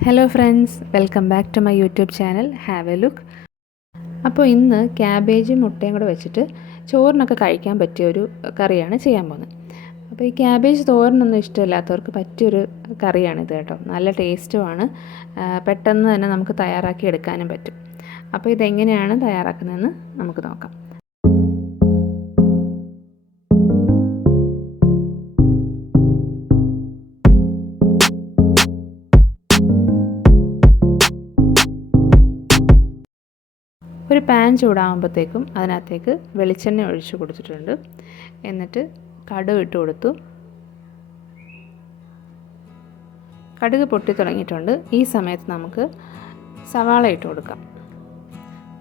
Hello friends welcome back to my YouTube channel have a look അപ്പോൾ ഇന്ന് ക്യാബേജും മുട്ടയും കൂടെ വെച്ചിട്ട് ചോറിനൊക്കെ കഴിക്കാൻ പറ്റിയ ഒരു കറിയാണ് ചെയ്യാൻ പോകുന്നത്. അപ്പോൾ ഈ ക്യാബേജ് തോരനൊന്നും ഇഷ്ടമില്ലാത്തവർക്ക് പറ്റിയൊരു കറിയാണിത് കേട്ടോ. നല്ല ടേസ്റ്റുമാണ് പെട്ടെന്ന് തന്നെ നമുക്ക് തയ്യാറാക്കി എടുക്കാനും പറ്റും. അപ്പോൾ ഇതെങ്ങനെയാണ് തയ്യാറാക്കുന്നതെന്ന് നമുക്ക് നോക്കാം. ഒരു പാൻ ചൂടാകുമ്പോഴത്തേക്കും അതിനകത്തേക്ക് വെളിച്ചെണ്ണ ഒഴിച്ച് കൊടുത്തിട്ടുണ്ട്. എന്നിട്ട് കടുക് ഇട്ട് കൊടുത്തു. കടുക് പൊട്ടി തുടങ്ങിയിട്ടുണ്ട്. ഈ സമയത്ത് നമുക്ക് സവാള ഇട്ട് കൊടുക്കാം.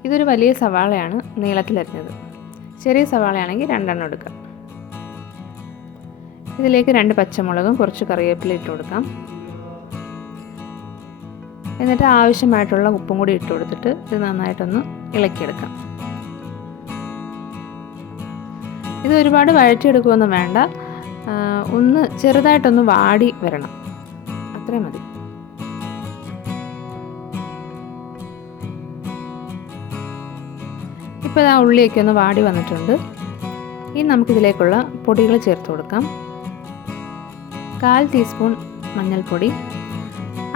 ഇതൊരു വലിയ സവാളയാണ് നീളത്തിലരിഞ്ഞത് ചെറിയ സവാളയാണെങ്കിൽ രണ്ടെണ്ണം എടുക്കാം. ഇതിലേക്ക് രണ്ട് പച്ചമുളകും കുറച്ച് കറിവേപ്പില ഇട്ട് കൊടുക്കാം. എന്നിട്ട് ആവശ്യമായിട്ടുള്ള ഉപ്പും കൂടി ഇട്ട് കൊടുത്തിട്ട് ഇത് നന്നായിട്ടൊന്ന് ഇളക്കിയെടുക്കാം. ഇത് ഒരുപാട് വഴറ്റിയെടുക്കുമെന്ന് വേണ്ട. ഒന്ന് ചെറുതായിട്ടൊന്ന് വാടി വരണം. അത്രയും മതി. ഇപ്പോൾ ആ ഉള്ളിയൊക്കെ ഒന്ന് വാടി വന്നിട്ടുണ്ട്. ഇനി നമുക്കിതിലേക്കുള്ള പൊടികൾ ചേർത്ത് കൊടുക്കാം. കാൽ ടീസ്പൂൺ മഞ്ഞൾപ്പൊടി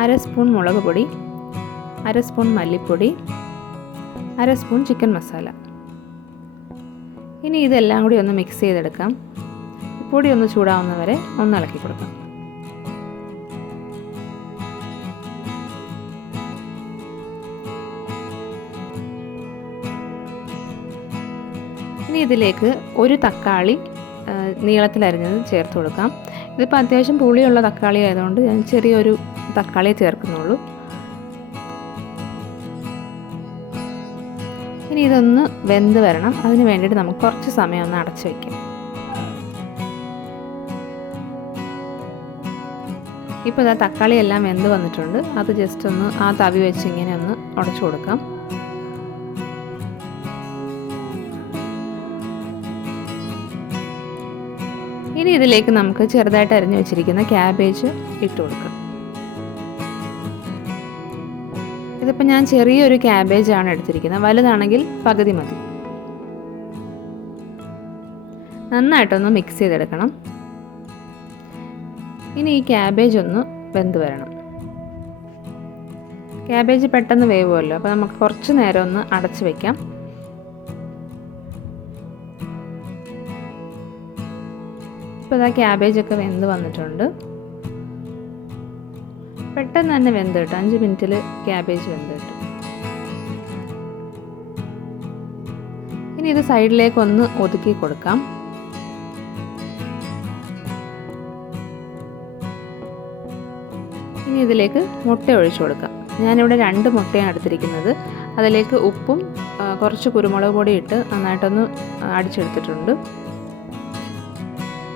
അര സ്പൂൺ മുളക് പൊടി അര സ്പൂൺ മല്ലിപ്പൊടി അര സ്പൂൺ ചിക്കൻ മസാല. ഇനി ഇതെല്ലാം കൂടി ഒന്ന് മിക്സ് ചെയ്തെടുക്കാം. പൊടി ഒന്ന് ചൂടാവുന്നവരെ ഒന്ന് ഇളക്കി കൊടുക്കാം. ഇനി ഇതിലേക്ക് ഒരു തക്കാളി നീളത്തിലരിഞ്ഞത് ചേർത്ത് കൊടുക്കാം. ഇതിപ്പോൾ അത്യാവശ്യം പുളിയുള്ള തക്കാളി ആയതുകൊണ്ട് ഞാൻ ചെറിയൊരു തക്കാളിയെ ചേർക്കുന്നുള്ളൂ. ഇനി ഇതൊന്ന് വെന്ത് വരണം. അതിന് വേണ്ടിയിട്ട് നമുക്ക് കുറച്ച് സമയം ഒന്ന് അടച്ചു വയ്ക്കാം ഇപ്പോൾ ഇതാ തക്കാളി എല്ലാം വെന്ത് വന്നിട്ടുണ്ട്. അത് ജസ്റ്റ് ഒന്ന് ആ തവി വെച്ച് ഇങ്ങനെ ഒന്ന് ഉടച്ചു കൊടുക്കാം. ഇനി ഇതിലേക്ക് നമുക്ക് ചെറുതായിട്ട് അരിഞ്ഞു വെച്ചിരിക്കുന്ന ക്യാബേജ് ഇട്ട് കൊടുക്കാം. ഇതിപ്പോൾ ഞാൻ ചെറിയൊരു ക്യാബേജ് ആണ് എടുത്തിരിക്കുന്നത്. വലുതാണെങ്കിൽ പകുതി മതി. നന്നായിട്ടൊന്ന് മിക്സ് ചെയ്തെടുക്കണം. ഇനി ഈ ക്യാബേജ് ഒന്ന് വെന്ത് വരണം. ക്യാബേജ് പെട്ടെന്ന് വേവുമല്ലോ. അപ്പോൾ നമുക്ക് കുറച്ച് നേരം ഒന്ന് അടച്ചു വയ്ക്കാം ഇപ്പോൾ ഇതാ ക്യാബേജൊക്കെ വെന്ത് വന്നിട്ടുണ്ട്. പെട്ടെന്ന് തന്നെ വെന്ത് കിട്ടും. അഞ്ച് മിനിറ്റിൽ ക്യാബേജ് വെന്ത് കിട്ടും. ഇനി ഇത് സൈഡിലേക്ക് ഒന്ന് ഒതുക്കി കൊടുക്കാം. ഇനി ഇതിലേക്ക് മുട്ട ഒഴിച്ചു കൊടുക്കാം. ഞാനിവിടെ രണ്ട് മുട്ടയാണ് എടുത്തിരിക്കുന്നത്. അതിലേക്ക് ഉപ്പും കുറച്ച് കുരുമുളക് പൊടി ഇട്ട് നന്നായിട്ടൊന്ന് അടിച്ചെടുത്തിട്ടുണ്ട്.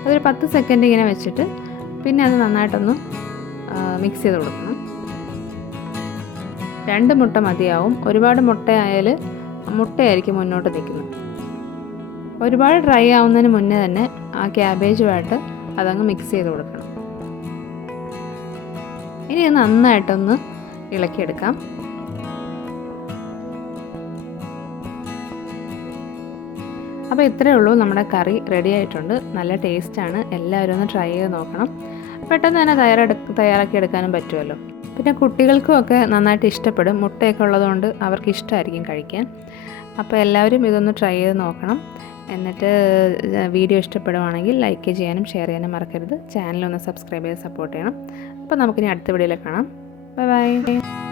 അതൊരു പത്ത് സെക്കൻഡ് ഇങ്ങനെ വെച്ചിട്ട് പിന്നെ അത് നന്നായിട്ടൊന്ന് മിക്സ് ചെയ്ത് കൊടുക്കണം. രണ്ട് മുട്ട മതിയാവും. ഒരുപാട് മുട്ടയായാൽ മുട്ടയായിരിക്കും മുന്നോട്ട് നിൽക്കുന്നത്. ഒരുപാട് ഡ്രൈ ആവുന്നതിന് മുന്നേ തന്നെ ആ ക്യാബേജുമായിട്ട് അതങ്ങ് മിക്സ് ചെയ്ത് കൊടുക്കണം. ഇനി നന്നായിട്ടൊന്ന് ഇളക്കിയെടുക്കാം. അപ്പോൾ ഇത്രയേ ഉള്ളൂ. നമ്മുടെ കറി റെഡി ആയിട്ടുണ്ട്. നല്ല ടേസ്റ്റാണ് എല്ലാവരും ഒന്ന് ട്രൈ ചെയ്ത് നോക്കണം. പെട്ടെന്ന് തന്നെ തയ്യാറെടു തയ്യാറാക്കി എടുക്കാനും പറ്റുമല്ലോ പിന്നെ കുട്ടികൾക്കും ഒക്കെ നന്നായിട്ട് ഇഷ്ടപ്പെടും. മുട്ടയൊക്കെ ഉള്ളതുകൊണ്ട് അവർക്ക് ഇഷ്ടമായിരിക്കും കഴിക്കാൻ. അപ്പോൾ എല്ലാവരും ഇതൊന്ന് ട്രൈ ചെയ്ത് നോക്കണം. എന്നിട്ട് വീഡിയോ ഇഷ്ടപ്പെടുവാണെങ്കിൽ ലൈക്ക് ചെയ്യാനും ഷെയർ ചെയ്യാനും മറക്കരുത്. ചാനലൊന്ന് സബ്സ്ക്രൈബ് ചെയ്ത് സപ്പോർട്ട് ചെയ്യണം. അപ്പോൾ നമുക്കിനി അടുത്ത വീഡിയോയിൽ കാണാം. Bye bye.